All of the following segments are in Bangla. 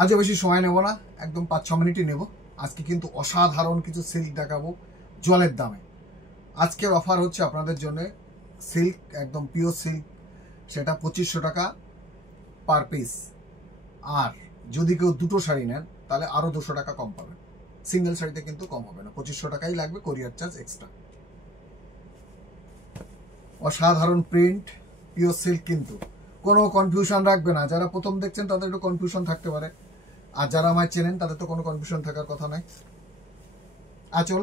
আজও বেশি সময় নেব না, একদম 5-6 মিনিটই নেব। আজকে কিন্তু অসাধারণ কিছু সিল্ক দেখাবো জলের দামে। আজকের অফার হচ্ছে আপনাদের জন্য সিল্ক, একদম পিওর সিল্ক, সেটা 2500 টাকা পার পিস। আর যদি কেউ দুটো শাড়ি নেন তাহলে আরও 200 টাকা কম পাবেন। সিঙ্গেল শাড়িতে কিন্তু কম হবে না, 2500 টাকাই লাগবে, কোরিয়ার চার্জ এক্সট্রা। অসাধারণ প্রিন্ট, পিওর সিল্ক, কিন্তু কোনো কনফিউশন রাখবে না। যারা প্রথম দেখছেন তাদের একটু কনফিউশন থাকতে পারে, আর যারা আমায় চেনেন তাদের তো কোনো কনফিউশন থাকার কথা নাই। আঁচল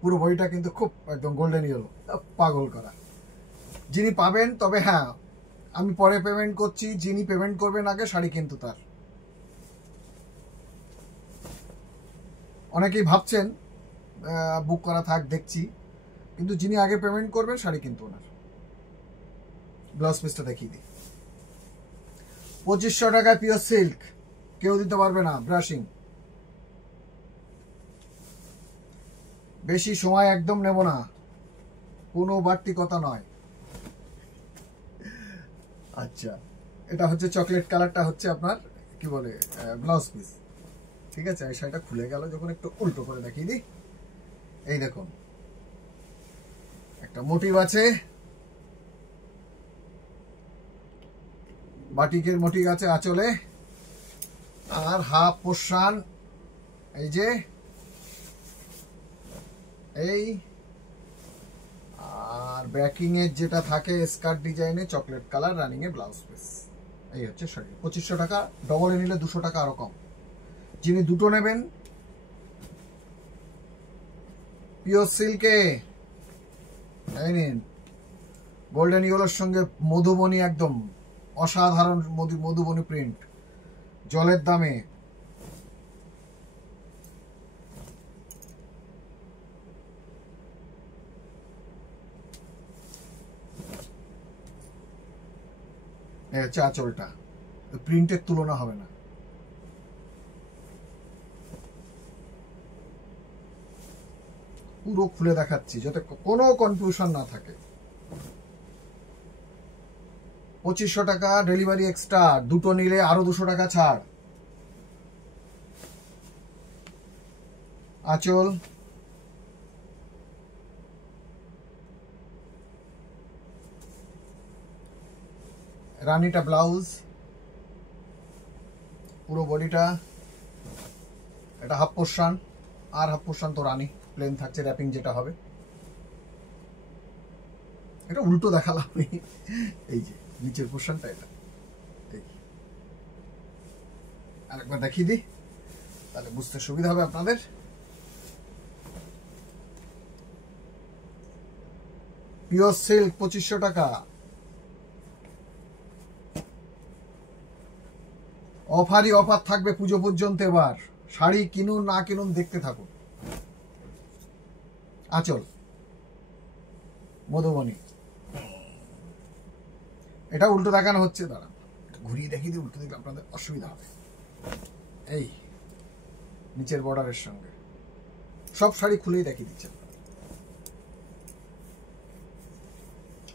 পুরো বইটা কিন্তু খুব একদম গোল্ডেন ইয়েলো, পাগল করা। যিনি পাবেন, তবে হ্যাঁ আমি পরে পেমেন্ট করছি, যিনি পেমেন্ট করবেন আগে শাড়ি কিন্তু তার। অনেকেই ভাবছেন বুক করা থাক, দেখছি, কিন্তু যিনি আগে পেমেন্ট করবেন শাড়ি কিন্তু ওনার। ব্লাউজ পিসটা দেখিয়ে দিই। 2500 টাকায় পিওর সিল্ক, কেউ দিতে পারবে না। ব্রাশিং, বেশি সময় একদম নেব না, কোনো বাড়তি কথা নয়। আচ্ছা, এটা হচ্ছে চকলেট কালারটা, হচ্ছে আপনার কি বলে ব্লাউজ পিস। ঠিক আছে, এই শাড়িটা খুলে গেল যখন, একটু উল্টো করে দেখিয়ে দিই। এই দেখুন, একটা মোটিভ আছে, বাটিকের মোটিভ আছে আঁচলে, আর হাফ পোর্শন এই যে এই, আর ব্যাকিং এর যেটা থাকে স্কার্ট ডিজাইনে চকলেট কালার রানিং এ ব্লাউজ পিস। এই হচ্ছে শাড়ি। 2500 টাকা, ডবলে নিলে 200 টাকা আরো কম। যিনি দুটো নেবেন পিওর সিল্কে, এই নিন, গোল্ডেন ইয়েলোর সঙ্গে মধুবনী, একদম অসাধারণ মধুবনী প্রিন্ট, জলের দামে। এই হচ্ছে আঁচলটা, প্রিন্টের তুলনা হবে না। পুরো খুলে দেখাচ্ছি যাতে কোনো কনফিউশন না থাকে। 2500 টাকা ডেলিভারি এক্সট্রা, দুটো নিলে আরো 200 টাকা ছাড়। আঁচল, রানীটা ব্লাউজ, পুরো বডিটা, এটা হাফ পোর্শন, আর হাফ পোর্শন তো রানী প্লেন থাকছে, র্যাপিং যেটা হবে। এটা উল্টো দেখালাম আমি, এই যে নিচের পোর্শনটা, এটা আরেকবার দেখিয়ে দিই তাহলে বুঝতে সুবিধা হবে আপনাদের। পিওর সিল্ক 2500 টাকা, অফারই অফার থাকবে পুজো পর্যন্ত। এবার শাড়ি কিনুন না কিনুন দেখতে থাকুন। আঁচল মধুবনী, এটা উল্টো দেখানো হচ্ছে, দাঁড়ান ঘুরিয়ে দেখিয়ে দিই, উল্টো দিলে আপনাদের অসুবিধা হবে। এই নিচের বর্ডারের সঙ্গে সব শাড়ি খুলেই দেখিয়ে দিচ্ছে,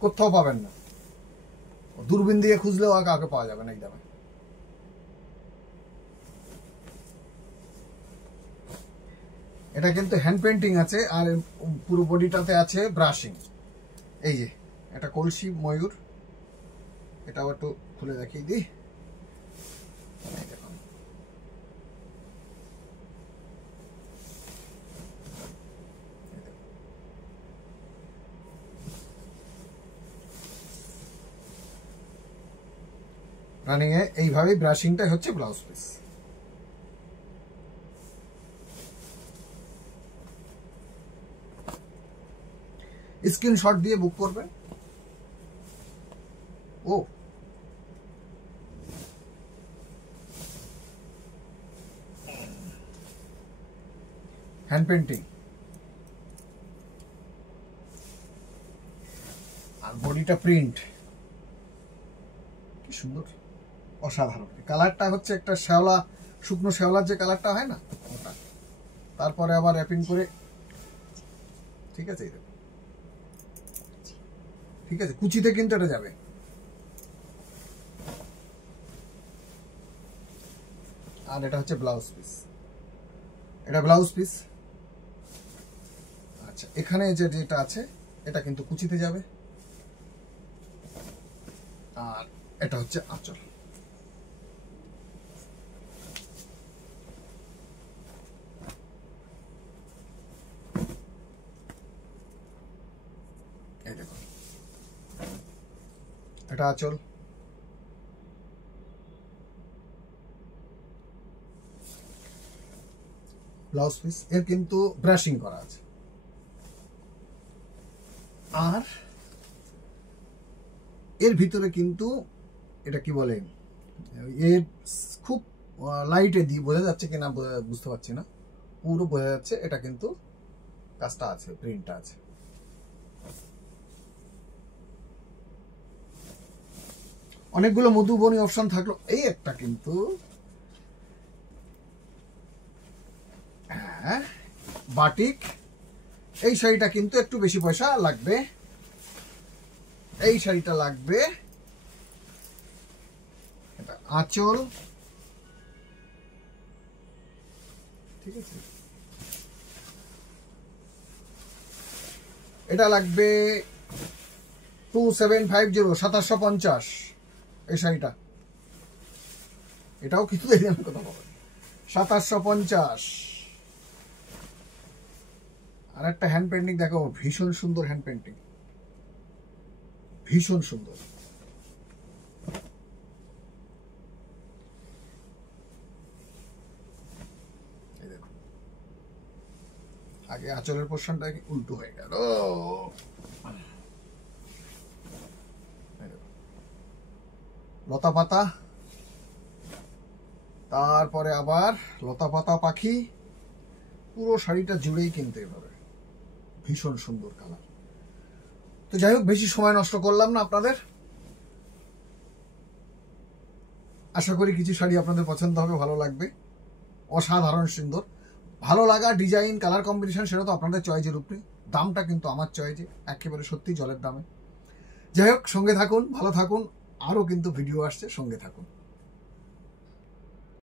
কোথাও পাবেন না, দূরবীন দিয়ে খুঁজলেও কাউকে পাওয়া যাবে না এই দামে। এটা কিন্তু হ্যান্ড পেন্টিং আছে, আর পুরো বডিটাতে আছে ব্রাশিং। এই যে এটা কলসি ময়ূর, এটা আবার একটু খুলে দেখিয়ে দিই। রানিং এ এইভাবেই ব্রাশিংটাই হচ্ছে ব্লাউজ পিস। স্ক্রিনশট দিয়ে বুক করবেন। ও হ্যান্ড পেন্টিং, আর বডিটা প্রিন্ট, কি সুন্দর, অসাধারণ। কালারটা হচ্ছে একটা শ্যাওলা, শুকনো শ্যাওলার যে কালারটা হয় না ওটা, তারপরে আবার র্যাপিং করে। ঠিক আছে, ঠিক আছে, কুচিতে কিন্তু এটা যাবে। আর এটা হচ্ছে ব্লাউজ পিস, এটা ব্লাউজ পিস। আচ্ছা, এখানে যেটা আছে এটা কিন্তু কুচিতে যাবে, আর এটা হচ্ছে আঁচল। এই দেখুন, এটা আঁচল, ব্লাউজ পিস। এর কিন্তু ব্রাশিং করা আছে। আর এর ভিতরে কিন্তু এটা কি বলে, এর খুব লাইটে দিয়ে বোঝা যাচ্ছে কিনা বুঝতে পারছি না, পুরো বোঝা যাচ্ছে এটা কিন্তু কাজটা আছে, প্রিন্টটা আছে। অনেকগুলো মধুবনী অপশন থাকলো, এই একটা কিন্তু হ্যাঁ বাটিক। এই শাড়িটা কিন্তু একটু বেশি পয়সা লাগবে, এই শাড়িটা লাগবে। এটা আঁচল, ঠিক আছে, এটা লাগবে 2750, 2750 এই শাড়িটা। এটাও কিছু দেখি আমি কথা বলবো, 2750। আর একটা হ্যান্ড পেন্টিং দেখো, ভীষণ সুন্দর হ্যান্ড পেন্টিং, ভীষণ সুন্দর। এই দেখো, আগে আঁচলের পোর্শনটা উল্টো হয়ে গেল। লতা পাতা, তারপরে আবার লতা পাতা পাখি, পুরো শাড়িটা জুড়েই কিনতে এভাবে, ভীষণ সুন্দর কালার। তো যাই হোক, বেশি সময় নষ্ট করলাম না আপনাদের। আশা করি কিছু শাড়ি আপনাদের পছন্দ হবে, ভালো লাগবে, অসাধারণ সুন্দর। ভালো লাগা, ডিজাইন, কালার কম্বিনেশন সেটা তো আপনাদের চয়েজের উপরে, দামটা কিন্তু আমার চয়েজে, একেবারে সত্যি জলের দামে। যাই হোক, সঙ্গে থাকুন, ভালো থাকুন, আরও কিন্তু ভিডিও আসছে, সঙ্গে থাকুন।